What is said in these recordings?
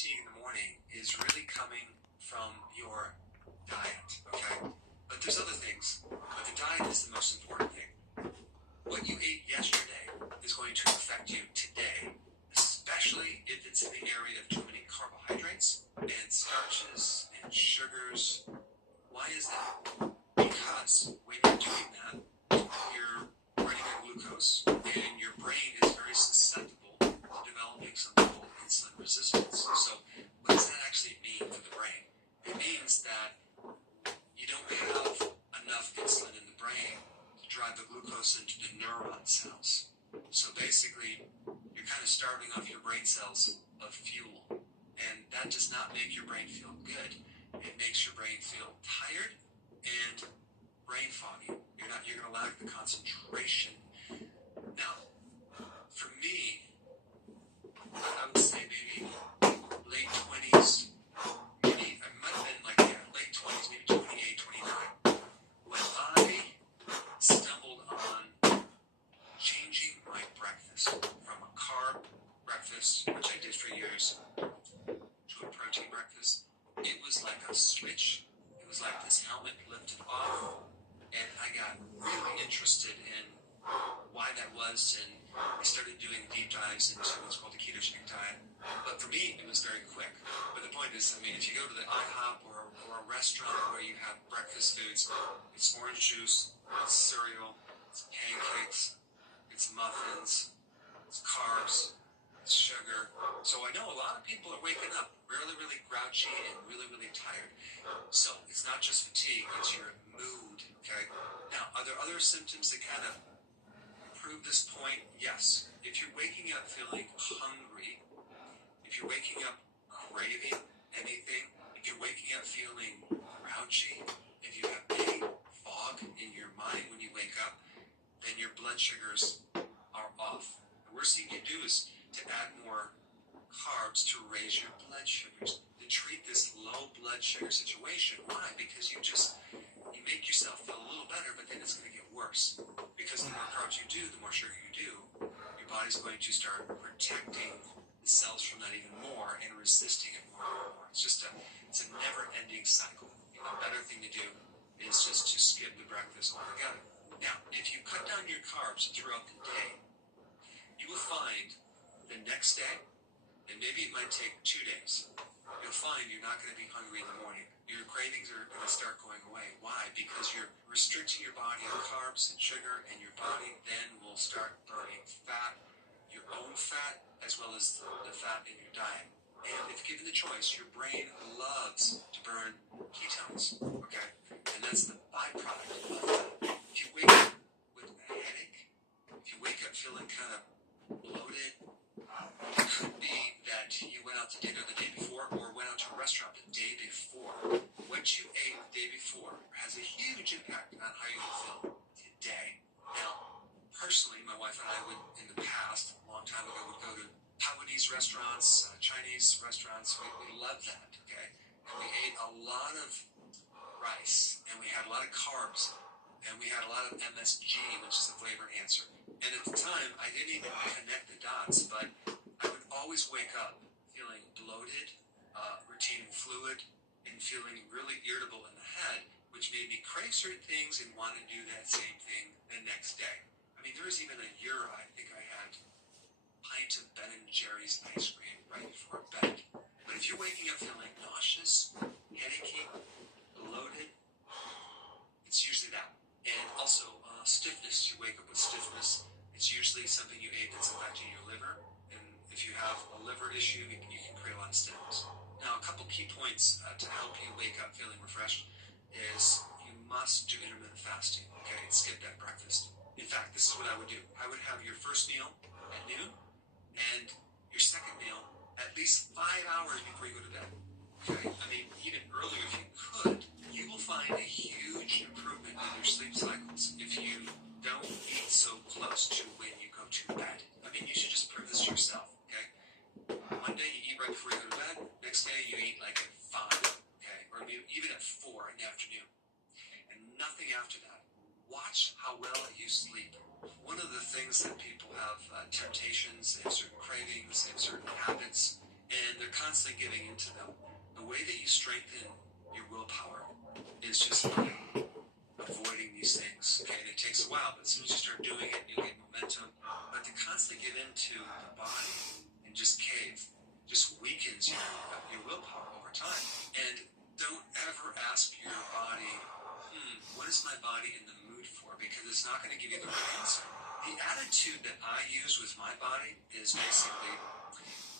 fatigue in the morning is really coming from your diet, okay? But there's other things, but the diet is the most important thing. What you ate yesterday is going to affect you today, especially if it's in the area of too many carbohydrates and starches and sugars. Why is that? Because when you're doing that, you're running on glucose, and your brain is very susceptible to developing something called insulin resistance. So what does that actually mean for the brain? It means that you don't have enough insulin in the brain to drive the glucose into the neuron cells. So basically, you're kind of starving off your brain cells of fuel, and that does not make your brain feel good. It makes your brain feel tired and brain foggy. You're going to lack the concentration. Now, for me, I would say maybe late 20s, maybe I might have been like late 20s, maybe 28, 29, when I stumbled on changing my breakfast from a carb breakfast, which I did for years, to a protein breakfast. It was like a switch. It was like this helmet lifted off, and I got really interested in why that was, and I started doing deep dives into what's called the ketogenic diet. But for me, it was very quick. But the point is, I mean, if you go to the IHOP or a restaurant where you have breakfast foods, it's orange juice, it's cereal, it's pancakes, it's muffins, it's carbs, it's sugar. So I know a lot of people are waking up really, really grouchy and really, really tired. So it's not just fatigue, it's your mood, okay? Now, are there other symptoms that kind of prove this point? Yes. If you're waking up feeling hungry, if you're waking up craving anything, if you're waking up feeling grouchy, if you have any fog in your mind when you wake up, then your blood sugars are off. The worst thing you do is to add more carbs to raise your blood sugars, to treat this low blood sugar situation. Why? Because you make yourself feel a little better, but then it's going to get worse. Because the more carbs you do, the more sugar you do, your body's going to start protecting the cells from that even more and resisting it more and more. It's a never-ending cycle. The better thing to do is just to skip the breakfast altogether. Now, if you cut down your carbs throughout the day, you will find the next day, and maybe it might take 2 days, you'll find you're not going to be hungry in the morning. Your cravings are going to start going away. Why? Because you're restricting your body on carbs and sugar, and your body then will start burning fat, your own fat, as well as the fat in your diet. And if given the choice, your brain loves to burn ketones, okay? And that's the byproduct of that. If you wake up with a headache, if you wake up feeling kind of bloated, it could be that you went out to dinner the day before or went out to a restaurant the day before. What you ate the day before has a huge impact on how you feel today. Now, personally, my wife and I would, in the past, a long time ago, would go to Taiwanese restaurants, Chinese restaurants. We loved that, okay? And we ate a lot of rice, and we had a lot of carbs, and we had a lot of MSG, which is a flavor enhancer. And at the time, I didn't even connect the dots, but I would always wake up feeling bloated, retaining fluid, and feeling really irritable in the head, which made me crave certain things and want to do that same thing the next day. I mean, there was even a year I think I had a pint of Ben & Jerry's ice cream right before bed. But if you're waking up feeling nauseous, headachy, bloated, it's usually that. And also stiffness. You wake up with stiffness. It's usually something you ate that's affecting your liver. And if you have a liver issue, you can create a lot of stiffness. Now, a couple key points to help you wake up feeling refreshed is you must do intermittent fasting, okay, and skip that breakfast. In fact, this is what I would do. I would have your first meal at noon and your second meal at least 5 hours before you go to bed. Okay? I mean, even earlier if you could, you will find a huge improvement in your sleep cycles if you don't eat so close to when you go to bed. I mean, you should just prove this to yourself, okay? One day you eat right before you go to bed, next day you eat like at 5, okay? Or maybe even at 4 in the afternoon. And nothing after that. Watch how well you sleep. One of the things that people have temptations and certain cravings and certain habits and they're constantly giving into them. The way that you strengthen your willpower is just by avoiding these things. Okay, and it takes a while, but as soon as you start doing it, you'll get momentum. But to constantly give into the body and just cave just weakens your willpower over time. And don't ever ask your body, what is my body in the mood for? Because it's not going to give you the right answer. The attitude that I use with my body is basically,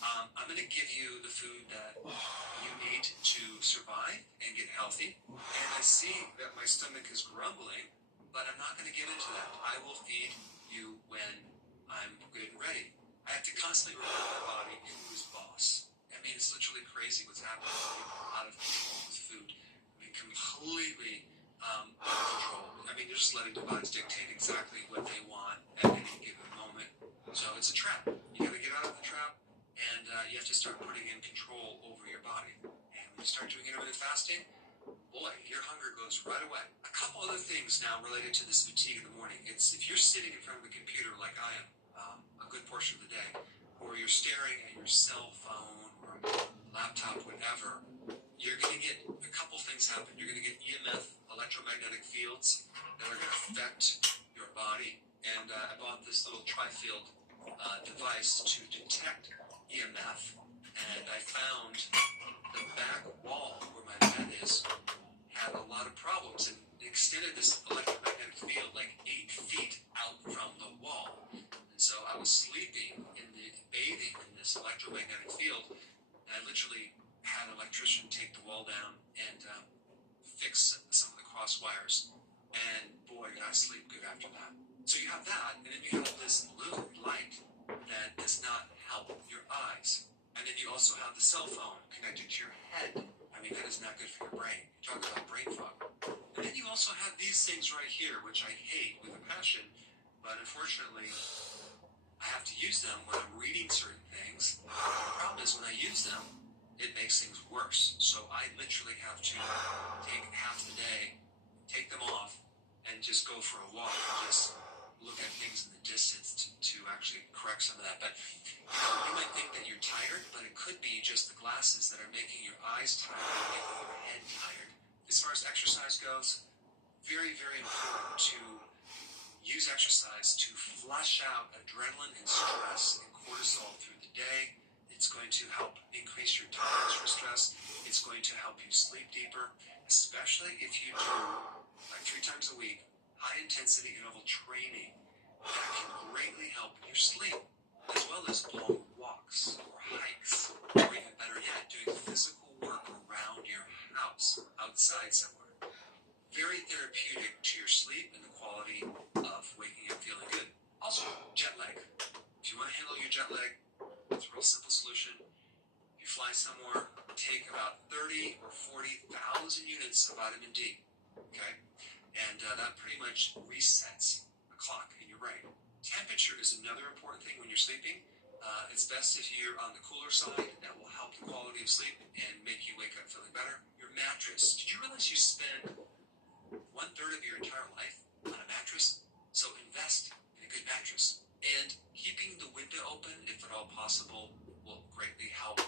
I'm going to give you the food that you need to survive and get healthy. And I see that my stomach is grumbling, but I'm not going to give into that. I will feed you when I'm good and ready. I have to constantly remind my body who's boss. I mean, it's literally crazy what's happening. People out of control with food. I mean, completely out of control. I mean, you're just letting the bodies dictate exactly what they want at any given moment. So it's a trap. You got to get out of the trap. And you have to start putting in control over your body. And when you start doing intermittent fasting, boy, your hunger goes right away. A couple other things now related to this fatigue in the morning. It's if you're sitting in front of a computer like I am, a good portion of the day, or you're staring at your cell phone or laptop, whatever, you're going to get a couple things happen. You're going to get EMF, electromagnetic fields, that are going to affect your body. And I bought this little tri-field device to detect EMF, and I found the back wall where my bed is had a lot of problems, and it extended this electromagnetic field like 8 feet out from the wall. And so I was sleeping bathing in this electromagnetic field, and I literally had an electrician take the wall down and fix some of the cross wires. And boy, I sleep good after that. So you have that, and then you have this blue light that does not help your eyes. And then you also have the cell phone connected to your head. I mean, that is not good for your brain. Talk about brain fog. And then you also have these things right here, which I hate with a passion, but unfortunately, I have to use them when I'm reading certain things. The problem is when I use them, it makes things worse. So I literally have to take half the day, take them off, and just go for a walk and just look at things in the distance to actually correct some of that. But you might think that you're tired, but it could be just the glasses that are making your eyes tired and making your head tired. As far as exercise goes, very, very important to use exercise to flush out adrenaline and stress and cortisol through the day. It's going to help increase your tolerance for stress. It's going to help you sleep deeper, especially if you do, like 3 times a week, high-intensity interval training. That can greatly help your sleep, as well as long walks or hikes, or even better yet, doing physical work around your house, outside somewhere. Very therapeutic to your sleep and the quality of waking up feeling good. Also, jet lag. If you want to handle your jet lag, it's a real simple solution. You fly somewhere, take about 30 or 40,000 units of vitamin D, okay? And that pretty much resets the clock in your brain. Temperature is another important thing when you're sleeping. It's best if you're on the cooler side. That will help the quality of sleep and make you wake up feeling better. Your mattress. Did you realize you spend 1/3 of your entire life on a mattress? So invest in a good mattress. And keeping the window open, if at all possible, will greatly help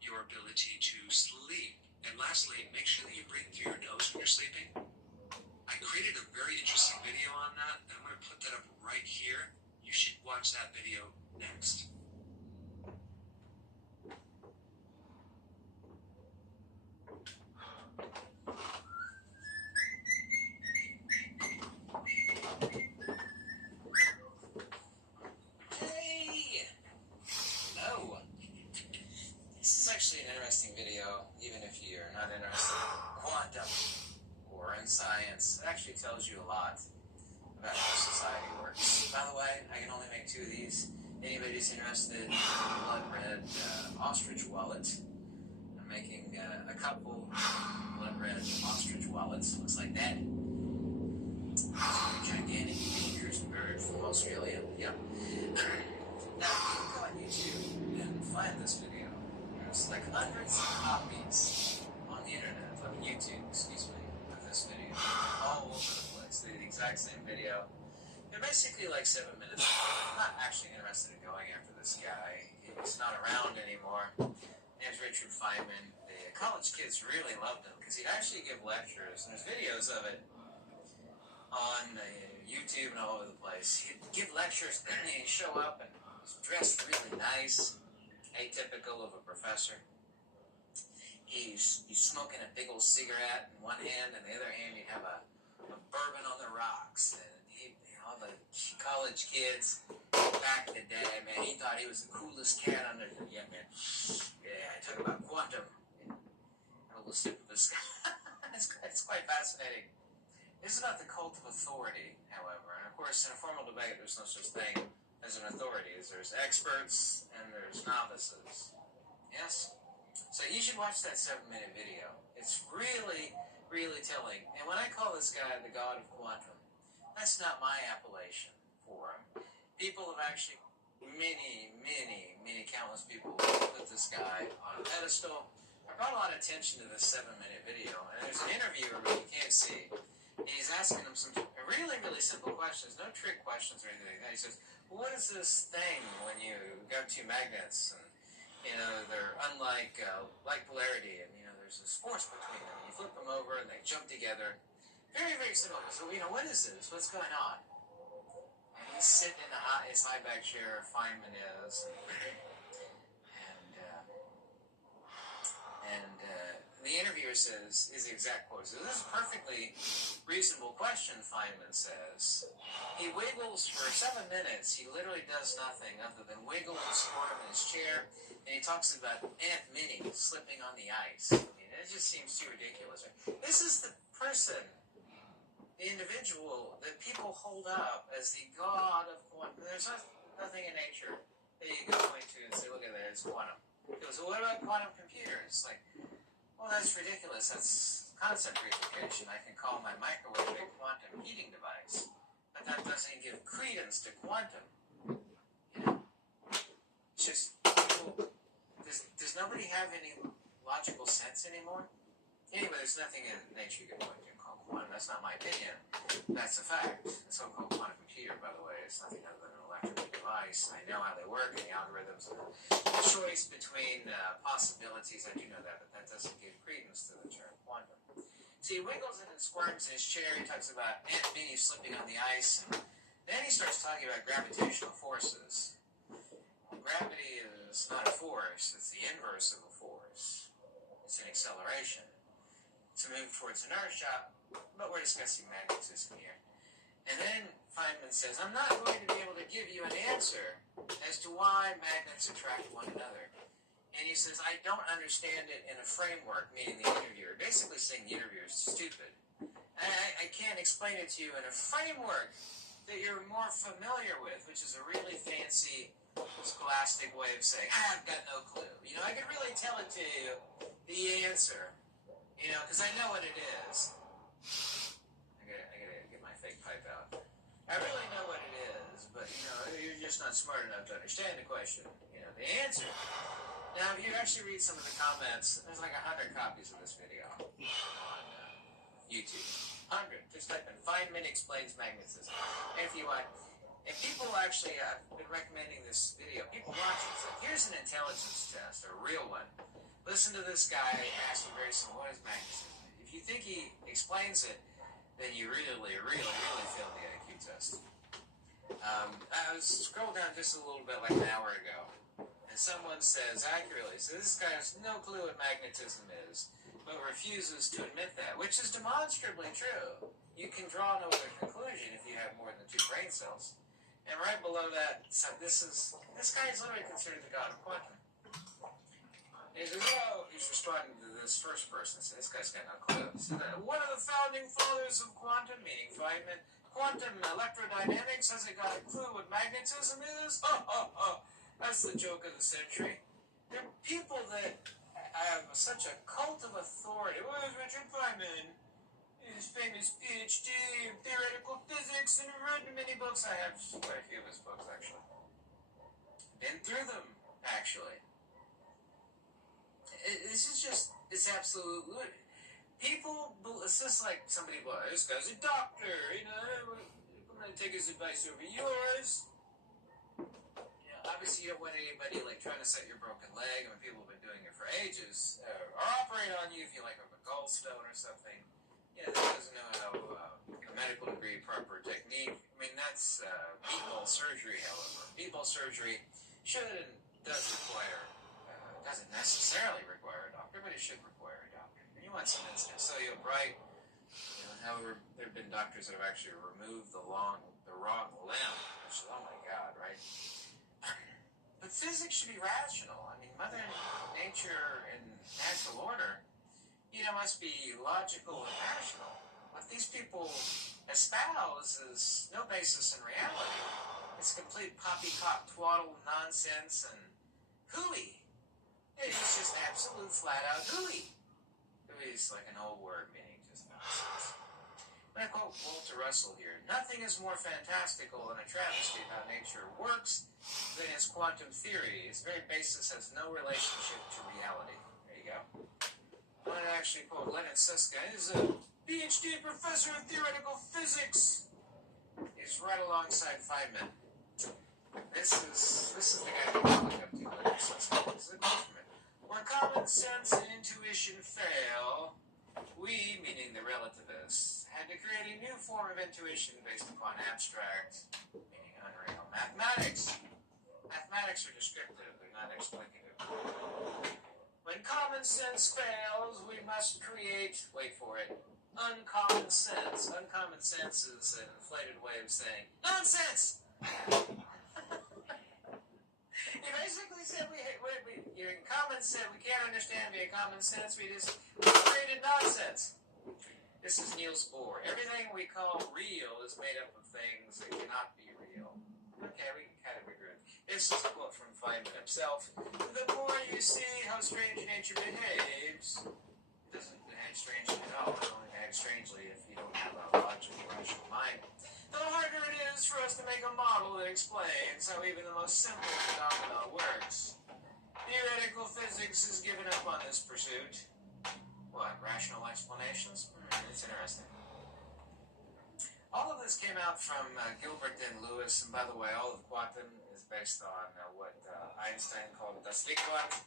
your ability to sleep. And lastly, make sure that you breathe through your nose when you're sleeping. I created a very interesting video on that, and I'm going to put that up right here. You should watch that video next. Hey! Hello! This is actually an interesting video, even if you're not interested in quantum or in science. It actually tells you a lot about how society works. By the way, I can only make 2 of these. Anybody who's interested in blood red ostrich wallet, I'm making a couple blood red ostrich wallets. Looks like that. It's a gigantic dangerous bird from Australia. Yep. Now, you can go on YouTube and find this video. There's like hundreds of copies on the internet, on YouTube, excuse me, of this video, all over the place. They're the exact same video. They're basically like 7 minutes long. I'm not actually interested in going after this guy. He was not around anymore. Name's Richard Feynman. The college kids really loved him because he'd actually give lectures, and there's videos of it on YouTube and all over the place. He'd give lectures, and he'd show up and was dressed really nice, atypical of a professor. He's smoking a big old cigarette in one hand, and the other hand he'd have a bourbon on the rocks. And all the college kids back in the day, man, he thought he was the coolest cat under the... Yeah, man. Yeah, I talk about quantum. Have a little sip of this. It's quite fascinating. This is about the cult of authority, however. And of course, in a formal debate, there's no such thing as an authority. There's experts and there's novices. Yes? So you should watch that 7-minute video. It's really, really telling. And when I call this guy the god of quantum, that's not my appellation for him. People have actually, many countless people put this guy on a pedestal. I brought a lot of attention to this 7-minute video, and there's an interviewer, but you can't see. And he's asking him some really, really simple questions, no trick questions or anything like that. He says, well, what is this thing when you got two magnets, and, you know, they're unlike like polarity, and, you know, there's this force between them. You flip them over, and they jump together. Very, very simple. So, you know, what is this? What's going on? And he's sitting in his high back chair, Feynman is, and the interviewer says, is the exact quote, so this is a perfectly reasonable question, Feynman says. He wiggles for 7 minutes. He literally does nothing other than wiggle and squirm in his chair, and he talks about Aunt Minnie slipping on the ice. I mean, it just seems too ridiculous. This is the person, the individual that people hold up as the god of quantum. There's nothing in nature that you can point to and say, look at that, it's quantum. He goes, well, what about quantum computers? Like, well, that's ridiculous. That's concept reification. I can call my microwave a quantum heating device. But that doesn't give credence to quantum. You know? It's just, does nobody have any logical sense anymore? Anyway, there's nothing in nature you can point to and call quantum. That's not my opinion. That's a fact. The so-called quantum computer, by the way, is nothing other than an electrical device. I know how they work and the algorithms and the choice between possibilities. I do know that, but that doesn't give credence to the term quantum. So he wiggles and squirms in his chair. He talks about Aunt Minnie slipping on the ice. And then he starts talking about gravitational forces. Gravity is not a force. It's the inverse of a force. It's an acceleration. To move towards inertia, but we're discussing magnetism here. And then Feynman says, I'm not going to be able to give you an answer as to why magnets attract one another. And he says, I don't understand it in a framework, meaning the interviewer. Basically saying the interviewer is stupid. I can't explain it to you in a framework that you're more familiar with, which is a really fancy, scholastic way of saying, I've got no clue. You know, I could really tell it to you, the answer. You know, because I know what it is. I gotta get my fake pipe out. I really know what it is, but, you know, you're just not smart enough to understand the question. You know, the answer. Now, if you actually read some of the comments, there's like 100 copies of this video on YouTube. 100. Just type in Feynman explains magnetism. And if you want, and people actually have been recommending this video. People watch it. It's like, here's an intelligence test, a real one. Listen to this guy asking very simple, what is magnetism? If you think he explains it, then you really failed the IQ test. I was scrolled down just a little bit like an hour ago, and someone says accurately, so this guy has no clue what magnetism is, but refuses to admit that, which is demonstrably true. You can draw no other conclusion if you have more than 2 brain cells. And right below that, so this guy is literally considered the god of quantum. He says, oh, he's responding to this first person. So this guy's got no clue. So one of the founding fathers of quantum, meaning Feynman, quantum electrodynamics, hasn't got a clue what magnetism is? That's the joke of the century. There are people that have such a cult of authority. Where's Richard Feynman? His famous PhD in theoretical physics, and I've read many books. I have quite a few of his books, actually. Been through them, actually. This is just, it's absolute, people, it's just like somebody, well, this guy's a doctor, you know, I'm going to take his advice over yours. Yeah, I obviously you don't want anybody like trying to set your broken leg. I mean, people have been doing it for ages, or operate on you if you like have a gallstone or something. Yeah, that doesn't know how a medical degree proper technique. I mean, that's meatball surgery. However, meatball surgery should and does require, doesn't necessarily require a doctor, but it should require a doctor. And you want some instinct. So you're right. You know, however, there have been doctors that have actually removed the wrong limb, which is, oh my God, right? But physics should be rational. I mean, Mother Nature and natural order, you know, must be logical and rational. What these people espouse is no basis in reality. It's complete poppycock twaddle nonsense and hooey. It is just absolute flat-out hooey. Hooey is like an old word meaning just nonsense. I'm going to quote Walter Russell here. Nothing is more fantastical than a travesty of how nature works than its quantum theory. Its very basis has no relationship to reality. There you go. I'm going to actually quote Leonard Suska. He's a PhD professor of theoretical physics. He's right alongside Feynman. This is the guy I'm looking up to, Leonard Suska. This is a quote from it. When common sense and intuition fail, we, meaning the relativists, had to create a new form of intuition based upon abstract, meaning unreal, mathematics. Mathematics are descriptive, they're not explicative. When common sense fails, we must create, wait for it, uncommon sense. Uncommon sense is an inflated way of saying, nonsense! You basically said you're in common sense, we can't understand via common sense, we just created nonsense. This is Niels Bohr. Everything we call real is made up of things that cannot be real. Okay, we can kind of agree. This is a quote from Feynman himself. The more you see how strange nature behaves, it doesn't behave strangely at all. It only behaves strangely if you don't have a logical, rational mind. The harder it is for us to make a model that explains how even the most simple phenomena works. Theoretical physics has given up on this pursuit. What, rational explanations? It's interesting. All of this came out from Gilbert and Lewis, and by the way, all of quantum is based on what Einstein called das Lichtquant,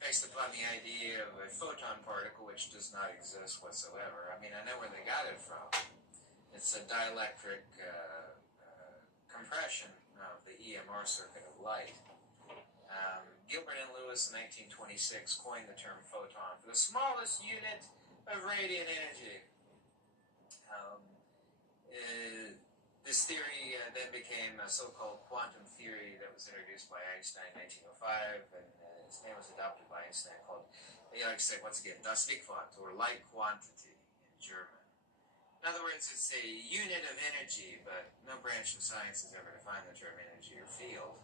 based upon the idea of a photon particle which does not exist whatsoever. I mean, I know where they got it from. It's a dielectric compression of the EMR circuit of light. Gilbert and Lewis in 1926 coined the term photon for the smallest unit of radiant energy. This theory then became a so-called quantum theory that was introduced by Einstein in 1905, and its name was adopted by Einstein, called, like I said, once again, das Lichtquant, or light quantity in German. In other words, it's a unit of energy, but no branch of science has ever defined the term energy or field.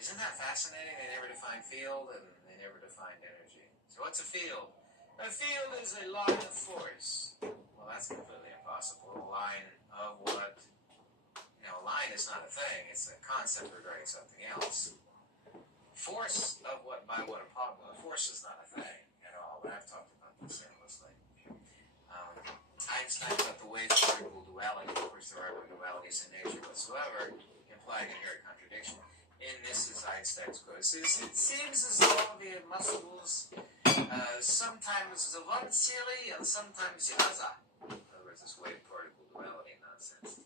Isn't that fascinating? They never defined field, and they never defined energy. So what's a field? A field is a line of force. Well, that's completely impossible. A line of what? You know, a line is not a thing. It's a concept regarding something else. Force of what by what? A force is not a thing at all, but I've talked about this endlessly. Einstein thought the wave-particle duality, of course there are no dualities in nature whatsoever, implied inherent contradiction. And this is Einstein's quote. It seems as though the muscles sometimes the one silly and sometimes the other. In other words, this wave-particle duality nonsense.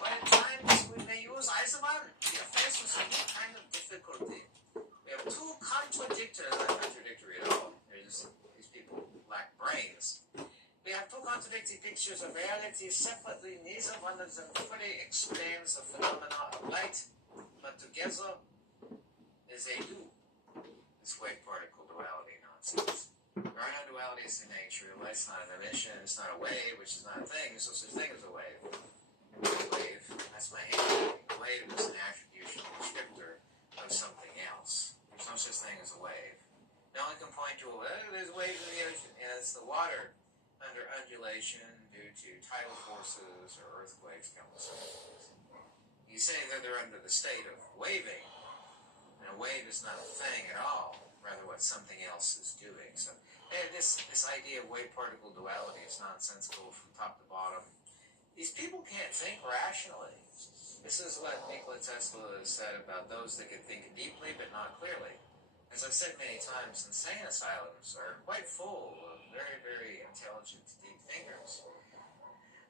But at times we may use either one. We are faced with some kind of difficulty. We have two contradictory, not contradictory at all. These people lack brains. We have two contradictory pictures of reality separately. Neither one of them fully explains the phenomena of light, but together is a do. This wave-particle duality nonsense. There are no dualities in nature. Light's not an emission. It's not a wave, which is not a thing. There's no such thing as a wave. A wave, that's my hand. A wave is an attribution, a descriptor of something else. There's no such thing as a wave. No one can point to there's waves in the ocean. Yeah, it's the water under undulation due to tidal forces or earthquakes, countless things. You say that they're under the state of waving, and a wave is not a thing at all, rather what something else is doing. So this idea of wave-particle duality is nonsensical from top to bottom. these people can't think rationally. This is what Nikola Tesla has said about those that can think deeply but not clearly. As I've said many times, insane asylums are quite full of very, very intelligent, deep thinkers.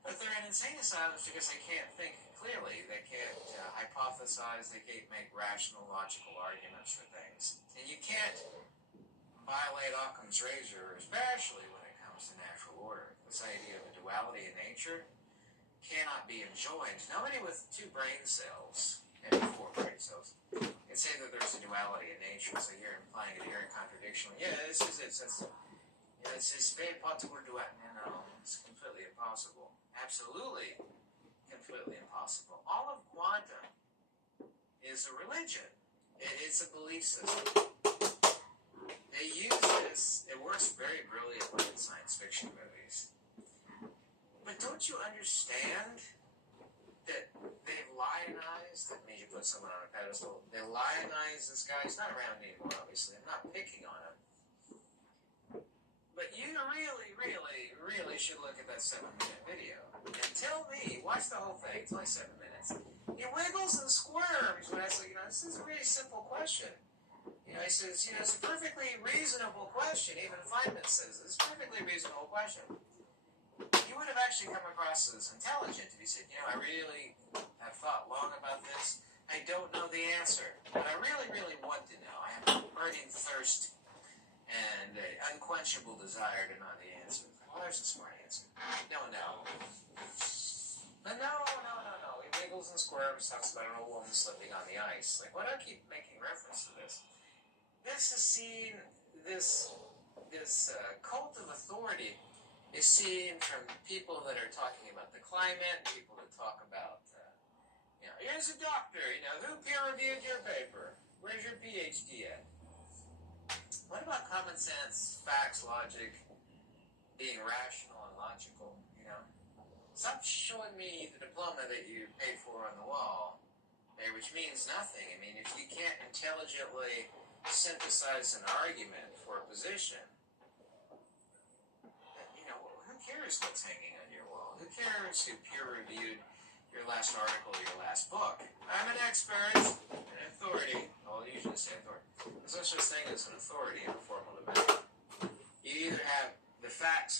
But they're in insane asylums because they can't think clearly. They can't hypothesize. They can't make rational, logical arguments for things. And you can't violate Occam's razor, especially when it comes to natural order. This idea of a duality in nature cannot be enjoined. Nobody with 2 brain cells and 4 brain cells can say that there's a duality in nature. So you're implying an inherent contradiction. Yeah, this is it. It's very possible to do it. No, it's completely impossible. Absolutely completely impossible. All of quantum is a religion. It's a belief system. They use this, it works very brilliantly in science fiction movies. But don't you understand that they've lionized, that means you put someone on a pedestal, they lionize this guy. He's not around anymore, obviously. I'm not picking on him. But you really, really, really should look at that 7-minute video. And tell me, watch the whole thing, it's only 7 minutes. He wiggles and squirms when I say, this is a really simple question. He says, it's a perfectly reasonable question. Even Feynman says it's a perfectly reasonable question. You would have actually come across as intelligent if you said, I really have thought long about this. I don't know the answer, but I really, really want to know. I have a burning thirst and an unquenchable desire to know the answer. Well, there's a smart answer. Don't know. But no. He wiggles and squirms, talks about an old woman slipping on the ice. Why do I keep making reference to this? This is seen, this cult of authority is seen from people that are talking about the climate, people that talk about, here's a doctor, who peer-reviewed your paper? Where's your PhD at? What about common sense, facts, logic, being rational and logical, Stop showing me the diploma that you paid for on the wall, which means nothing. If you can't intelligently synthesize an argument for a position, who cares what's hanging on your wall? Who cares who peer-reviewed your last article or your last book? I'm an expert, an authority. I'll usually say authority. There's no such thing as an authority in a formal debate. You either have the facts